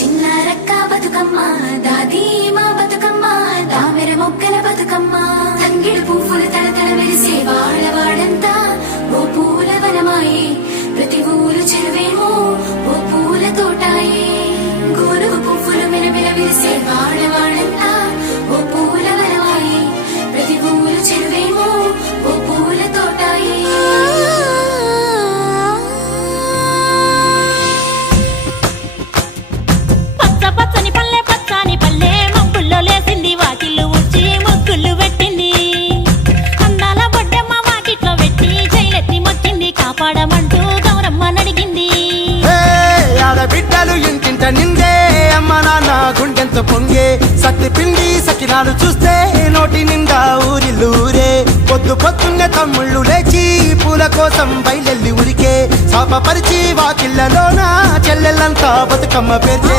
చిన్నారక్క బతుకమ్మ దాది మా బతుకమ్మ దామెర మొక్కల బతుకమ్మ తంగిడు పువ్వులు తడతడ మెరిసే వాడవాడంతా ఓ పూల వనమాయే ప్రతి ఊరు చెరువేమో ఓ పూల తోటాయే గోరుగు పువ్వులు మెరమెర విరిసే వాడవాడంతా ఓ పూల వనమాయే ప్రతి ఊరు చెరువేమో ఓ పూల తోటాయే పచ్చని పల్లె పచ్చని పల్లె మబ్బుల్లో లేసింది వాకిళ్ళు ఊడ్చి ముగ్గులు పెట్టింది అందాల బొడ్డమ్మ వాకిట్లో పెట్టి జైలెత్తి మొక్కింది కాపాడమంటూ గౌరమ్మ నడిగింది ఆడబిడ్డలు ఇంటింట నిందే అమ్మ నాన్న గుండెంత పొంగే సత్తి పిండి సకినాలు చూస్తే నోటి నిండా ఊరిల్లూరే పొద్దు పొద్దున్నే తమ్ముళ్ళు లేచి పూల కోసం బయలెల్లి ఉరికే శాపపరిచి వాకిళ్ళలోన చెల్లెళ్ళంతా బతుకమ్మ పేర్చే